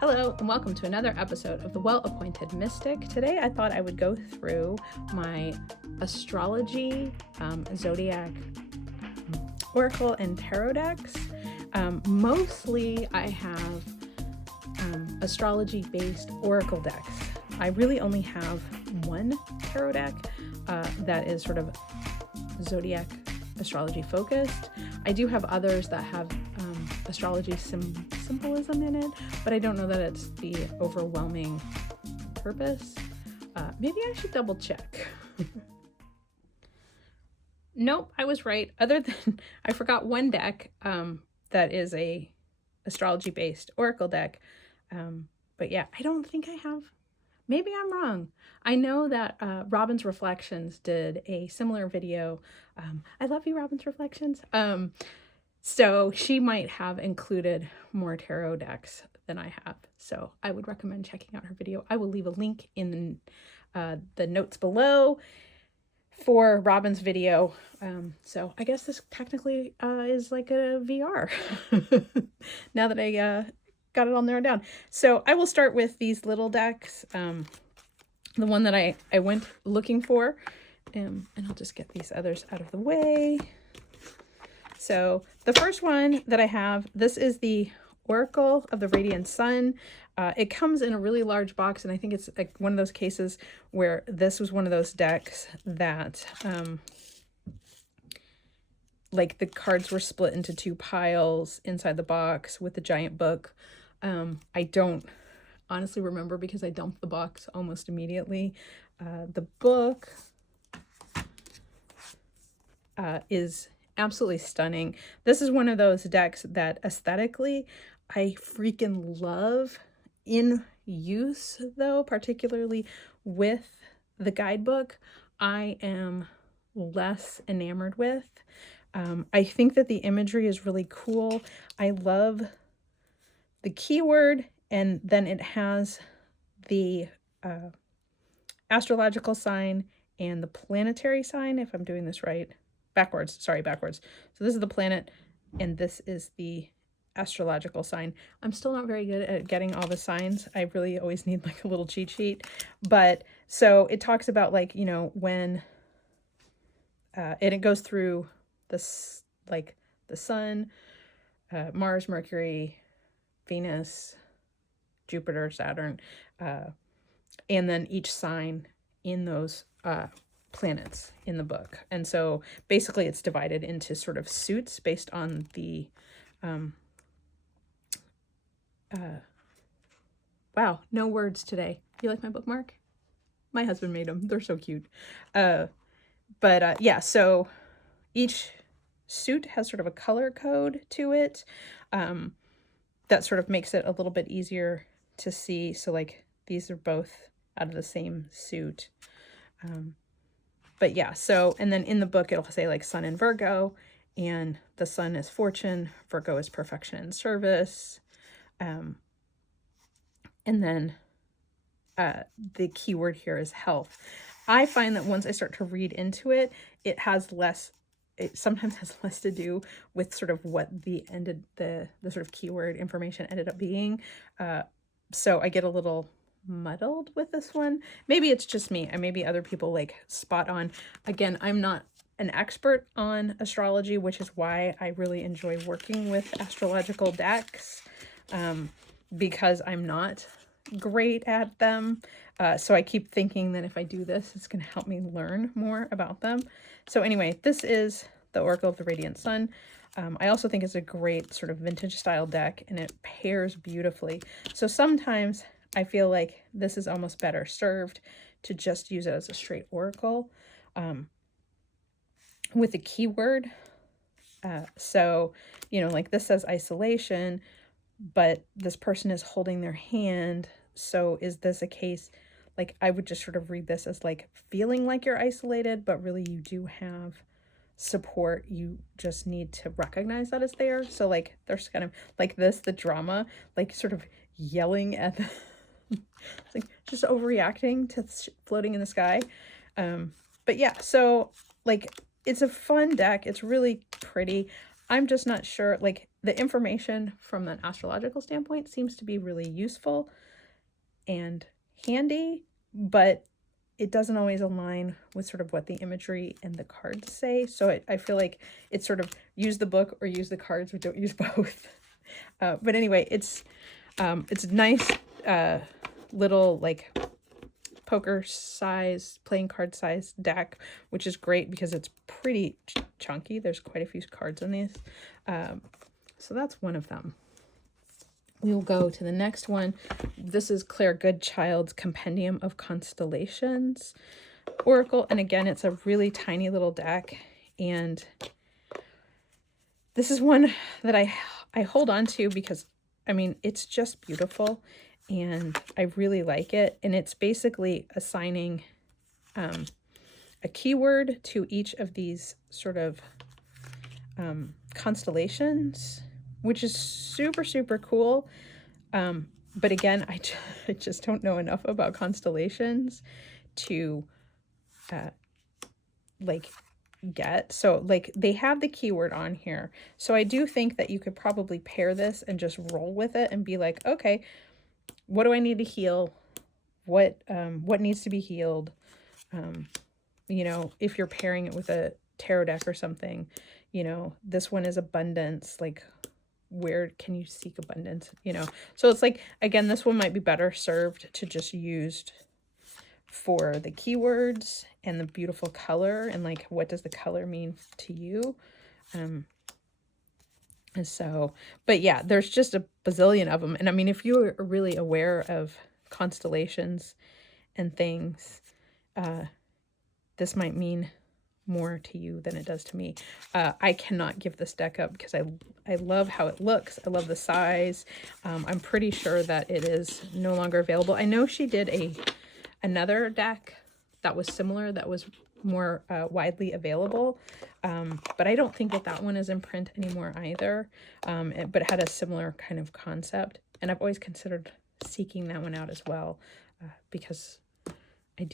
Hello and welcome to another episode of The Well-Appointed Mystic. Today I thought I would go through my Astrology, Zodiac, Oracle, and Tarot decks. Mostly I have astrology-based Oracle decks. I really only have one tarot deck that is sort of Zodiac astrology focused. I do have others that have astrology symbolism in it, but I don't know that it's the overwhelming purpose. Maybe I should double check. Nope, I was right. Other than I forgot one deck that is a astrology based Oracle deck. But yeah, I don't think I have. Maybe I'm wrong. I know that Robin's Reflections did a similar video. I love you, Robin's Reflections. So she might have included more tarot decks than I have. So I would recommend checking out her video. I will leave a link in the notes below for Robin's video. So I guess this technically is like a VR now that I got it all narrowed down. So I will start with these little decks. The one that I went looking for. And I'll just get these others out of the way. So the first one that I have, this is the Oracle of the Radiant Sun. It comes in a really large box, and I think it's like one of those cases where this was one of those decks that like the cards were split into two piles inside the box with the giant book. I don't honestly remember because I dumped the box almost immediately. The book is absolutely stunning. This is one of those decks that aesthetically I freaking love. In use though, particularly with the guidebook, I am less enamored with. I think that the imagery is really cool. I love the keyword, and then it has the astrological sign and the planetary sign, if I'm doing this right. Backwards. So this is the planet, and this is the astrological sign. I'm still not very good at getting all the signs. I really always need like a little cheat sheet. But so it talks about like, you know, when and it goes through this, like the sun, Mars, Mercury, Venus, Jupiter, Saturn, and then each sign in those planets in the book. And so basically it's divided into sort of suits based on the wow, no words today. You like my bookmark? My husband made them. They're so cute. But yeah, so each suit has sort of a color code to it that sort of makes it a little bit easier to see. So like these are both out of the same suit. But yeah, so, and then in the book, it'll say like Sun in Virgo, and the Sun is fortune, Virgo is perfection and service. And then the keyword here is health. I find that once I start to read into it, it sometimes has less to do with sort of what the sort of keyword information ended up being. So I get a little muddled with this one. Maybe it's just me, and maybe other people like spot on. Again, I'm not an expert on astrology, which is why I really enjoy working with astrological decks, because I'm not great at them. So I keep thinking that if I do this, it's going to help me learn more about them. So anyway, this is the Oracle of the Radiant Sun. I also think it's a great sort of vintage style deck, and it pairs beautifully. So sometimes I feel like this is almost better served to just use it as a straight oracle with a keyword. So, you know, like this says isolation, but this person is holding their hand. So is this a case, like I would just sort of read this as like feeling like you're isolated, but really you do have support. You just need to recognize that it's there. So like there's kind of like this, the drama, like sort of yelling at the it's like just overreacting to floating in the sky. But yeah, so like it's a fun deck. It's really pretty. I'm just not sure, like the information from an astrological standpoint seems to be really useful and handy, but it doesn't always align with sort of what the imagery and the cards say. So I feel like it's sort of use the book or use the cards, but don't use both. But anyway, it's nice little like poker size, playing card size deck, which is great because it's pretty chunky. There's quite a few cards in these. So that's one of them. We will go to the next one. This is Claire Goodchild's Compendium of Constellations Oracle. And again, it's a really tiny little deck. And this is one that I hold on to because, I mean, it's just beautiful and I really like it. And it's basically assigning a keyword to each of these sort of constellations, which is super, super cool. But again, I just don't know enough about constellations to like get. So like they have the keyword on here. So I do think that you could probably pair this and just roll with it and be like, okay, what do I need to heal? What needs to be healed? You know, if you're pairing it with a tarot deck or something, you know, this one is abundance, like where can you seek abundance, you know? So it's like, again, this one might be better served to just used for the keywords and the beautiful color and like, what does the color mean to you? And so, but yeah, there's just a bazillion of them. And I mean, if you're really aware of constellations and things, this might mean more to you than it does to me. I cannot give this deck up because I love how it looks. I love the size. I'm pretty sure that it is no longer available. I know she did another deck that was similar, that was more widely available, but I don't think that one is in print anymore either, but it had a similar kind of concept. And I've always considered seeking that one out as well, because I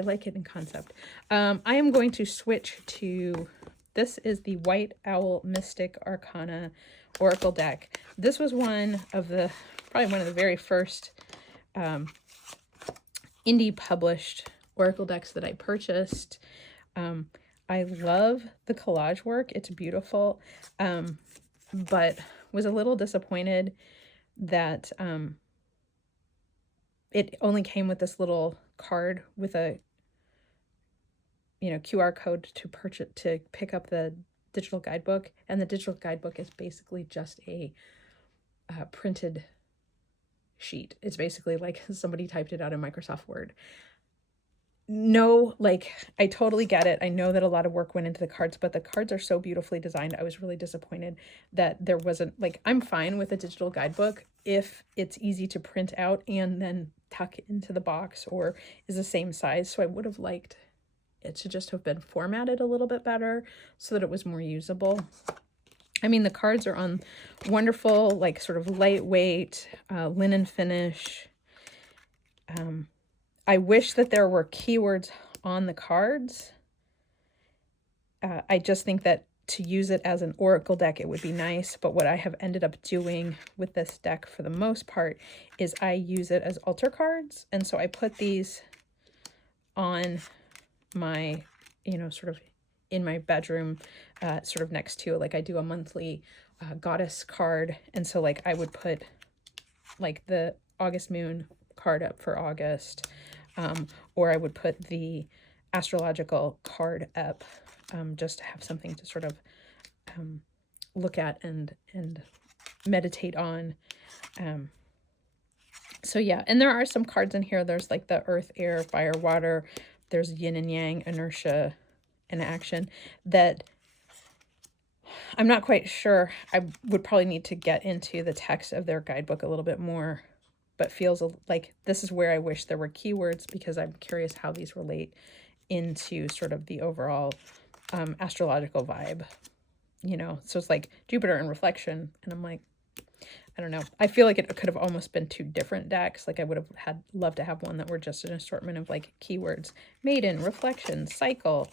like it in concept. I am going to switch to, this is the White Owl Mystic Arcana Oracle deck. This was probably one of the very first indie published Oracle decks that I purchased. I love the collage work. It's beautiful, but was a little disappointed that it only came with this little card with a, you know, QR code to pick up the digital guidebook. And the digital guidebook is basically just a printed sheet. It's basically like somebody typed it out in Microsoft Word. No, like, I totally get it. I know that a lot of work went into the cards, but the cards are so beautifully designed. I was really disappointed that there wasn't, like, I'm fine with a digital guidebook if it's easy to print out and then tuck into the box or is the same size. So I would have liked it to just have been formatted a little bit better so that it was more usable. I mean, the cards are on wonderful, like, sort of lightweight linen finish. I wish that there were keywords on the cards. I just think that to use it as an oracle deck, it would be nice. But what I have ended up doing with this deck for the most part is I use it as altar cards. And so I put these on my, you know, sort of in my bedroom, sort of next to, like, I do a monthly goddess card. And so, like, I would put, like, the August moon card up for August, or I would put the astrological card up, just to have something to sort of look at and meditate on. So yeah, and there are some cards in here. There's like the earth, air, fire, water. There's yin and yang, inertia, and action that I'm not quite sure. I would probably need to get into the text of their guidebook a little bit more, but feels like this is where I wish there were keywords, because I'm curious how these relate into sort of the overall astrological vibe, you know? So it's like Jupiter and reflection, and I'm like, I don't know. I feel like it could have almost been two different decks. Like I would have loved to have one that were just an assortment of like keywords, maiden, reflection, cycle,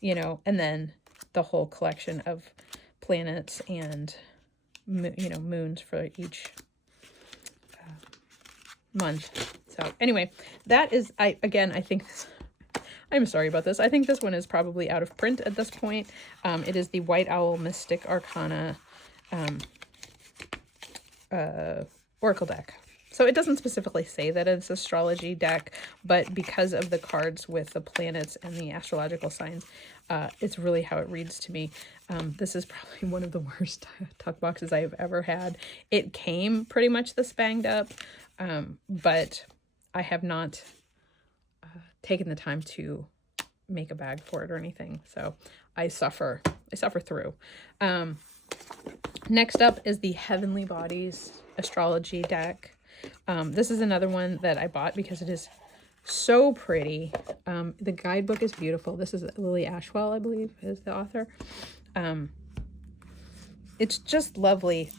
you know, and then the whole collection of planets and, you know, moons for each month. So anyway, that is, I think this, I'm sorry about this. I think this one is probably out of print at this point. It is the White Owl Mystic Arcana Oracle deck. So it doesn't specifically say that it's an astrology deck, but because of the cards with the planets and the astrological signs, it's really how it reads to me. This is probably one of the worst tuck boxes I've ever had. It came pretty much this banged up, but I have not taken the time to make a bag for it or anything. So I suffer through. Next up is the Heavenly Bodies Astrology deck. This is another one that I bought because it is so pretty. The guidebook is beautiful. This is Lily Ashwell, I believe, is the author. It's just lovely.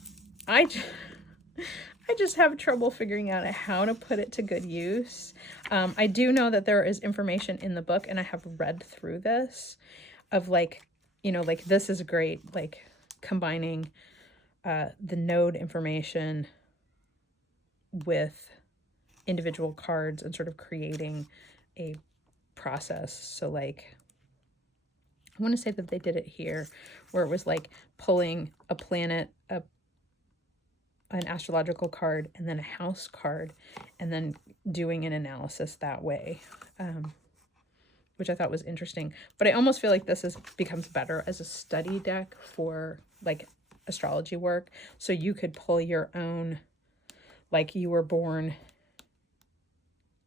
I just have trouble figuring out how to put it to good use. I do know that there is information in the book, and I have read through this of like, you know, like this is great, like combining the node information with individual cards and sort of creating a process. So like, I want to say that they did it here where it was like pulling a planet, an astrological card, and then a house card, and then doing an analysis that way, which I thought was interesting. But I almost feel like this becomes better as a study deck for like astrology work. So you could pull your own, like you were born,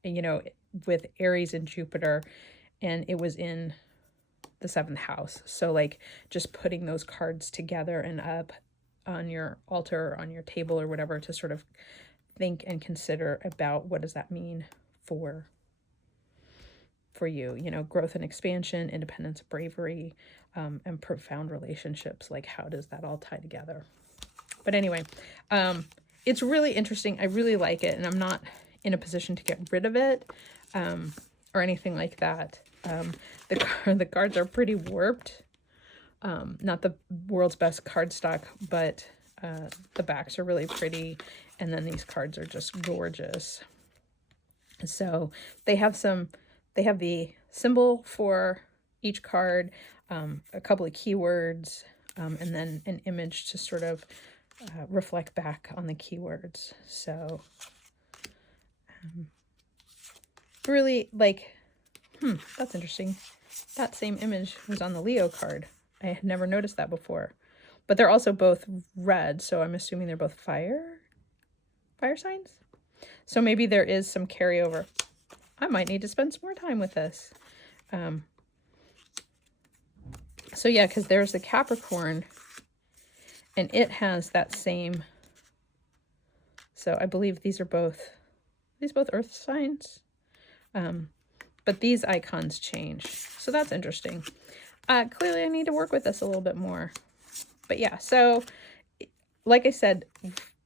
you know, with Aries and Jupiter, and it was in the 7th house. So like just putting those cards together and up on your altar or on your table or whatever to sort of think and consider about what does that mean for you, you know, growth and expansion, independence, bravery, and profound relationships. Like how does that all tie together? But anyway, it's really interesting. I really like it, and I'm not in a position to get rid of it or anything like that. The cards are pretty warped. Not the world's best cardstock, but the backs are really pretty, and then these cards are just gorgeous. So they have the symbol for each card, a couple of keywords, and then an image to sort of reflect back on the keywords. So really like, that's interesting. That same image was on the Leo card. I had never noticed that before. But they're also both red, so I'm assuming they're both fire signs. So maybe there is some carryover. I might need to spend some more time with this. So yeah, because there's the Capricorn, and it has that same. So I believe these both earth signs. But these icons change. So that's interesting. Clearly I need to work with this a little bit more. But yeah, so like I said,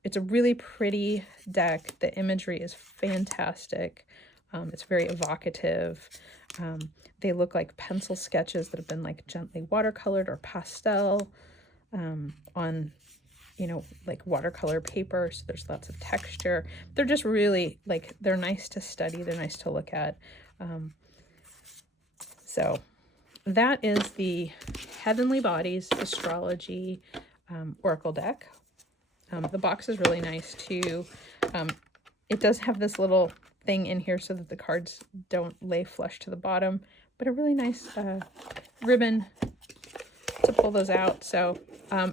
it's a really pretty deck. The imagery is fantastic. It's very evocative. They look like pencil sketches that have been like gently watercolored or pastel on, you know, like watercolor paper. So there's lots of texture. They're just really like, they're nice to study. They're nice to look at. So that is the Heavenly Bodies Astrology Oracle deck. The box is really nice too. It does have this little thing in here so that the cards don't lay flush to the bottom, but a really nice ribbon to pull those out. So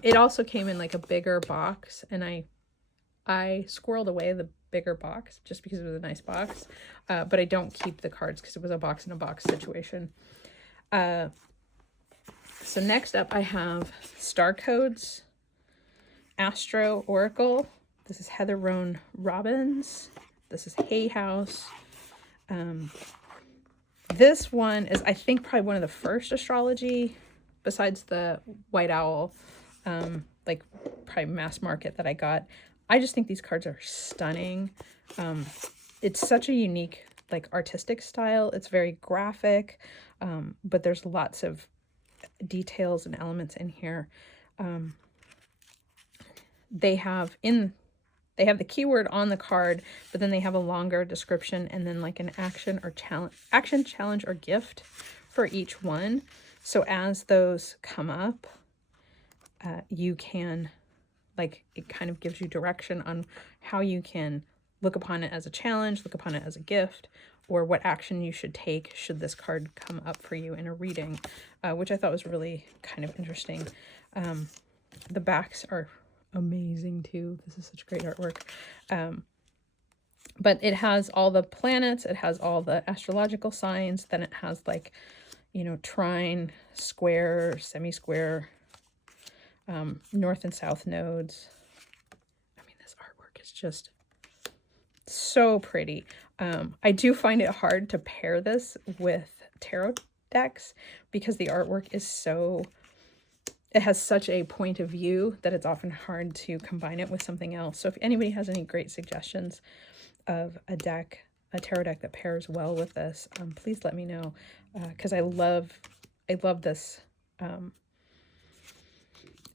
it also came in like a bigger box, and I squirreled away the bigger box just because it was a nice box, but I don't keep the cards because it was a box in a box situation. So next up I have Star Codes Astro Oracle. This is Heather Roan Robbins. This is Hay House. This one is, I think, probably one of the first astrology, besides the White Owl, like probably mass market that I got. I just think these cards are stunning. It's such a unique, like, artistic style. It's very graphic, but there's lots of details and elements in here. They have the keyword on the card, but then they have a longer description and then like an action, challenge, or gift for each one. So as those come up, you can, like, it kind of gives you direction on how you can look upon it as a challenge, look upon it as a gift, or what action you should take should this card come up for you in a reading, which I thought was really kind of interesting. The backs are amazing too. This is such great artwork. But it has all the planets, it has all the astrological signs, then it has, like, you know, trine, square, semi-square, north and south nodes. I mean, this artwork is just so pretty. I do find it hard to pair this with tarot decks because the artwork is so, it has such a point of view that it's often hard to combine it with something else. So if anybody has any great suggestions of a tarot deck that pairs well with this, please let me know, because I love this.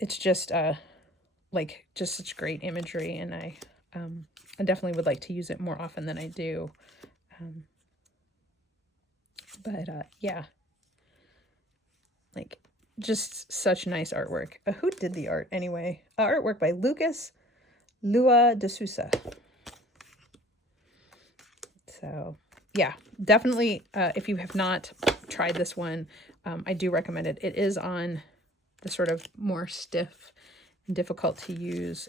It's just like just such great imagery, and I definitely would like to use it more often than I do. Yeah, like, just such nice artwork. Who did the art anyway? Artwork by Lucas Lua de Sousa. So yeah, definitely, if you have not tried this one, I do recommend it. It is on the sort of more stiff and difficult to use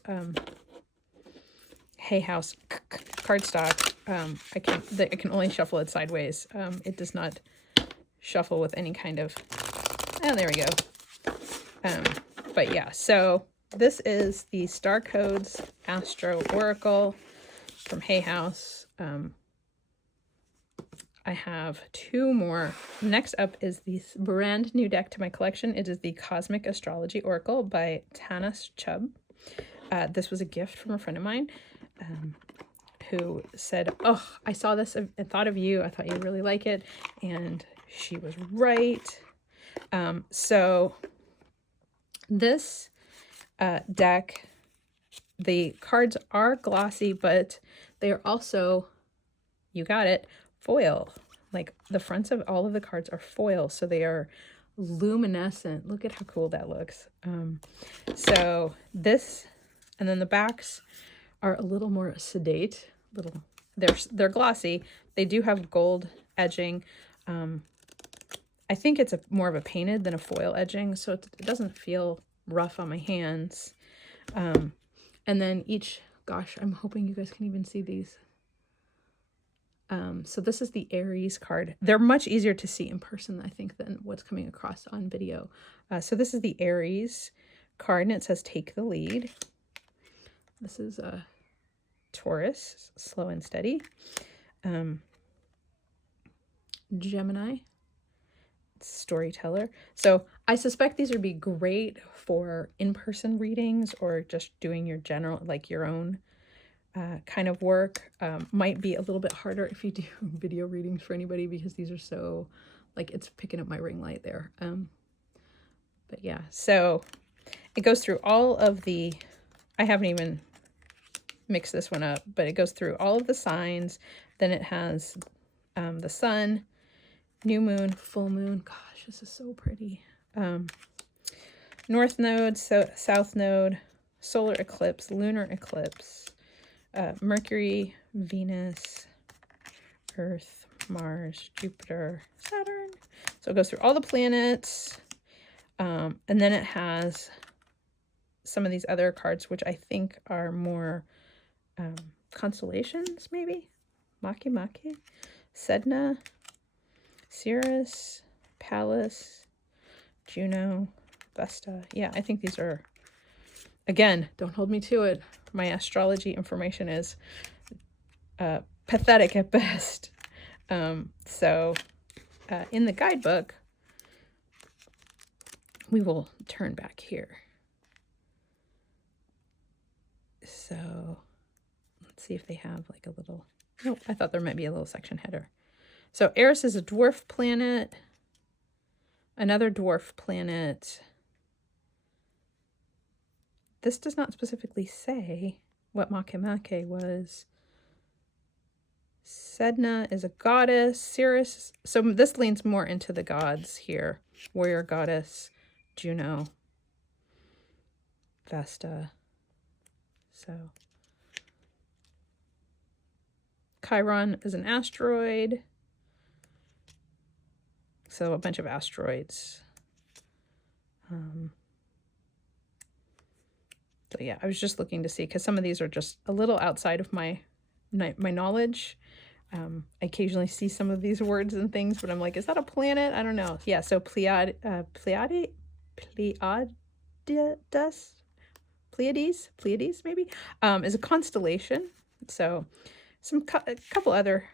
Hay House cardstock. I can only shuffle it sideways. It does not shuffle with any kind of, oh, there we go. But yeah, so this is the Star Codes Astro Oracle from Hay House. I have two more. Next up is this brand new deck to my collection. It is the Cosmic Astrology Oracle by Tanis Chubb. This was a gift from a friend of mine who said, oh, I saw this and thought of you. I thought you'd really like it. And she was right. So this deck, the cards are glossy, but they are also, you got it, foil. Like, the fronts of all of the cards are foil, so they are luminescent. Look at how cool that looks. So this, and then the backs are a little more sedate. They're glossy. They do have gold edging. I think it's more of a painted than a foil edging, so it doesn't feel rough on my hands. And then each, gosh, I'm hoping you guys can even see these. So this is the Aries card. They're much easier to see in person, I think, than what's coming across on video. So this is the Aries card, and it says take the lead. This is a Taurus, slow and steady. Gemini, storyteller. So I suspect these would be great for in-person readings or just doing your general, like your own kind of work. Might be a little bit harder if you do video readings for anybody, because these are so, like, it's picking up my ring light there. But yeah, so it goes through all of the, I haven't even mixed this one up, but it goes through all of the signs. Then it has the sun, new moon, full moon. Gosh, this is so pretty. North node, so south node, solar eclipse, lunar eclipse, Mercury, Venus, Earth, Mars, Jupiter, Saturn. So it goes through all the planets. And then it has some of these other cards, which I think are more constellations, maybe? Maki, Sedna, Sirius, Pallas, Juno, Vesta. Yeah, I think these are, again, don't hold me to it. My astrology information is pathetic at best. So in the guidebook, we will turn back here. So let's see if they have like a little, nope, I thought there might be a little section header. So Eris is a dwarf planet. another dwarf planet. This does not specifically say what Makemake was. Sedna is a goddess. Cirrus. So this leans more into the gods here. Warrior goddess, Juno, Vesta. So Chiron is an asteroid. So a bunch of asteroids. So yeah, I was just looking to see, because some of these are just a little outside of my knowledge. I occasionally see some of these words and things, but I'm like, is that a planet? I don't know. Yeah, so Pleiades maybe, is a constellation. So a couple other,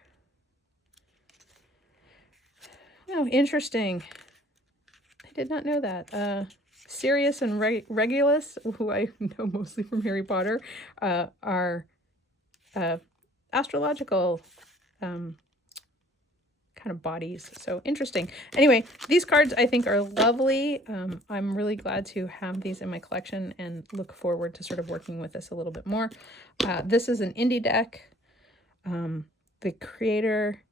oh, interesting. I did not know that. Sirius and Regulus, who I know mostly from Harry Potter, are astrological kind of bodies. So interesting. Anyway, these cards I think are lovely. I'm really glad to have these in my collection and look forward to sort of working with this a little bit more. This is an indie deck. The creator,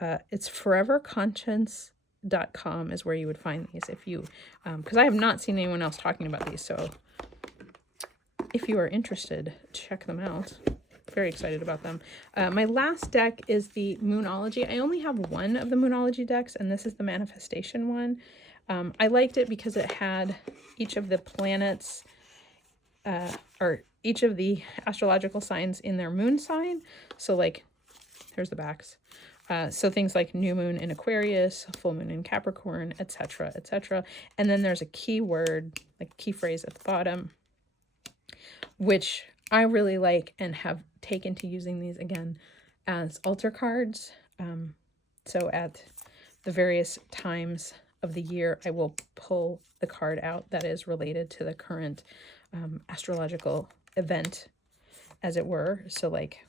it's foreverconscience.com is where you would find these if you, because I have not seen anyone else talking about these. So if you are interested, check them out. Very excited about them. My last deck is the Moonology. I only have one of the Moonology decks, and this is the manifestation one. I liked it because it had each of the planets, or each of the astrological signs in their moon sign. So like, here's the backs. So things like new moon in Aquarius, full moon in Capricorn, etc., etc. And then there's a keyword, like key phrase at the bottom, which I really like and have taken to using these again as altar cards. So at the various times of the year, I will pull the card out that is related to the current astrological event, as it were. So like,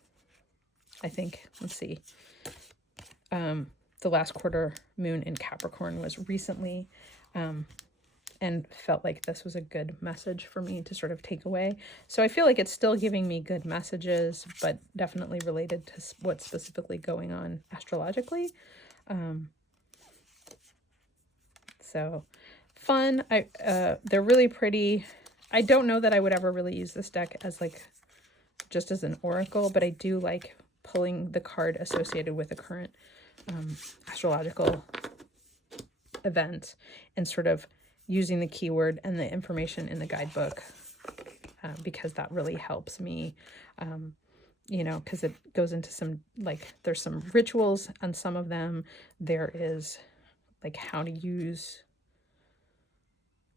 I think, let's see, the last quarter moon in Capricorn was recently, and felt like this was a good message for me to sort of take away. So I feel like it's still giving me good messages, but definitely related to what's specifically going on astrologically. So fun. They're really pretty. I don't know that I would ever really use this deck as like just as an oracle, but I do like pulling the card associated with the current astrological event and sort of using the keyword and the information in the guidebook, because that really helps me, you know, because it goes into some, like, there's some rituals on some of them. There is like how to use,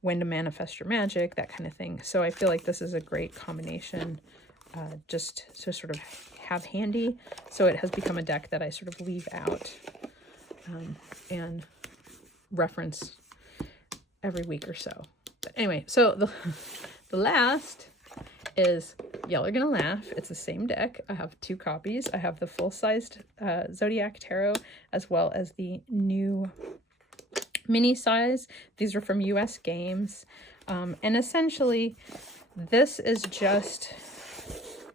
when to manifest your magic, that kind of thing. So I feel like this is a great combination, just to sort of have handy. So it has become a deck that I sort of leave out and reference every week or so. But anyway, so the last is, y'all are gonna laugh, it's the same deck. I have two copies. I have the full-sized Zodiac Tarot, as well as the new mini size. These are from US Games, and essentially this is just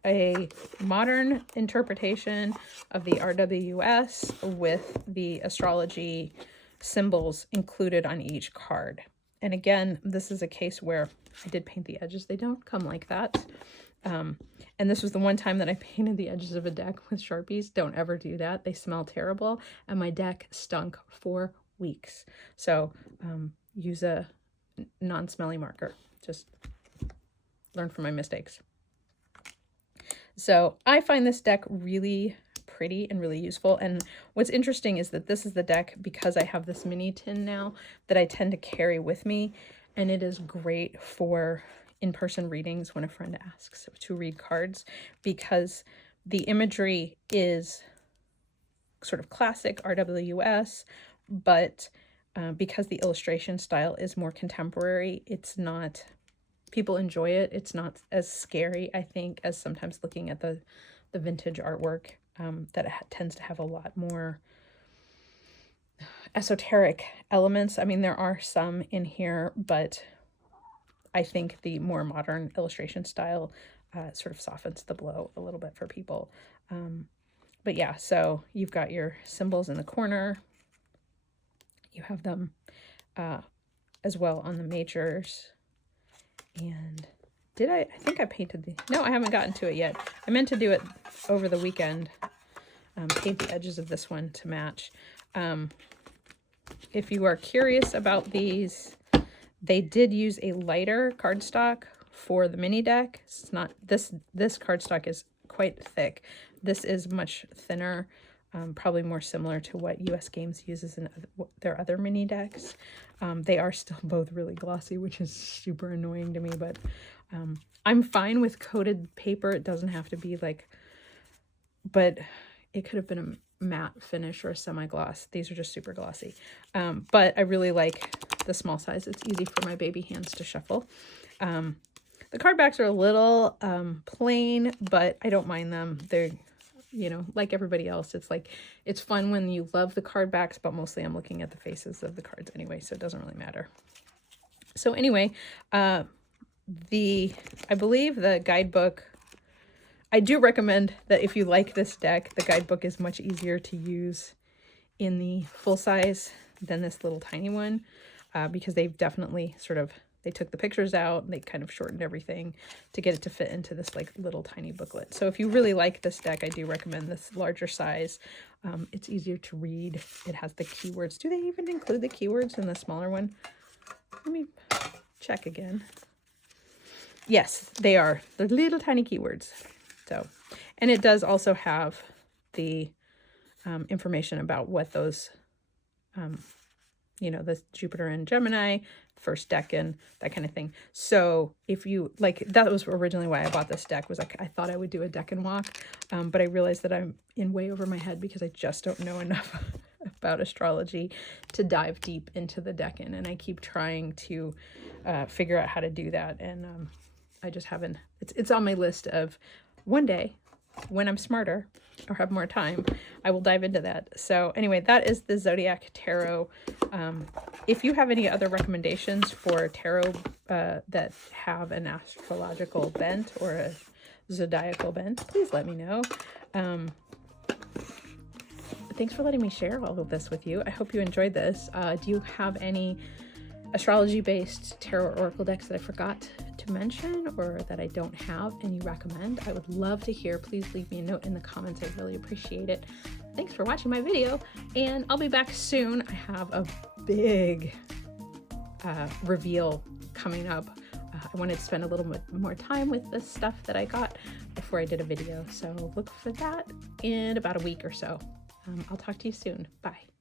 a modern interpretation of the RWS with the astrology symbols included on each card. And again, this is a case where I did paint the edges. They don't come like that. And this was the one time that I painted the edges of a deck with Sharpies. Don't ever do that. They smell terrible. And my deck stunk for weeks. So use a non-smelly marker. Just learn from my mistakes. So I find this deck really pretty and really useful. And what's interesting is that this is the deck, because I have this mini tin now, that I tend to carry with me. And it is great for in-person readings when a friend asks to read cards, because the imagery is sort of classic RWS, but because the illustration style is more contemporary, it's not, people enjoy it. It's not as scary, I think, as sometimes looking at the vintage artwork, that tends to have a lot more esoteric elements. I mean, there are some in here, but I think the more modern illustration style sort of softens the blow a little bit for people. But yeah, so you've got your symbols in the corner. You have them as well on the majors. And I think I painted no, I haven't gotten to it yet. I meant to do it over the weekend. Paint the edges of this one to match. If you are curious about these, they did use a lighter cardstock for the mini deck. It's not this cardstock is quite thick. This is much thinner, probably more similar to what US Games uses in their other mini decks. They are still both really glossy, which is super annoying to me, but I'm fine with coated paper. It doesn't have to be like, but it could have been a matte finish or a semi-gloss. These are just super glossy. But I really like the small size. It's easy for my baby hands to shuffle. The card backs are a little plain, but I don't mind them. They're, you know, like everybody else. It's like, it's fun when you love the card backs, but mostly I'm looking at the faces of the cards anyway, so it doesn't really matter. So anyway, I believe the guidebook, I do recommend that if you like this deck, the guidebook is much easier to use in the full size than this little tiny one, because they've definitely sort of, they took the pictures out and they kind of shortened everything to get it to fit into this like little tiny booklet. So if you really like this deck, I do recommend this larger size. It's easier to read. It has the keywords. Do they even include the keywords in the smaller one? Let me check again. Yes, they are. They're little tiny keywords. So, and it does also have the information about what those, you know, the Jupiter and Gemini, first decan, that kind of thing. So if you like, that was originally why I bought this deck, was like, I thought I would do a decan walk, but I realized that I'm in way over my head because I just don't know enough about astrology to dive deep into the decan. And I keep trying to figure out how to do that. And I just haven't, it's on my list of one day when I'm smarter or have more time, I will dive into that. So anyway, that is the Zodiac Tarot. If you have any other recommendations for tarot that have an astrological bent or a zodiacal bent, please let me know. Thanks for letting me share all of this with you. I hope you enjoyed this. Do you have any astrology-based tarot or oracle decks that I forgot to mention or that I don't have and you recommend? I would love to hear. Please leave me a note in the comments. I really appreciate it. Thanks for watching my video, and I'll be back soon. I have a big reveal coming up. I wanted to spend a little bit more time with the stuff that I got before I did a video, so look for that in about a week or so. I'll talk to you soon. Bye.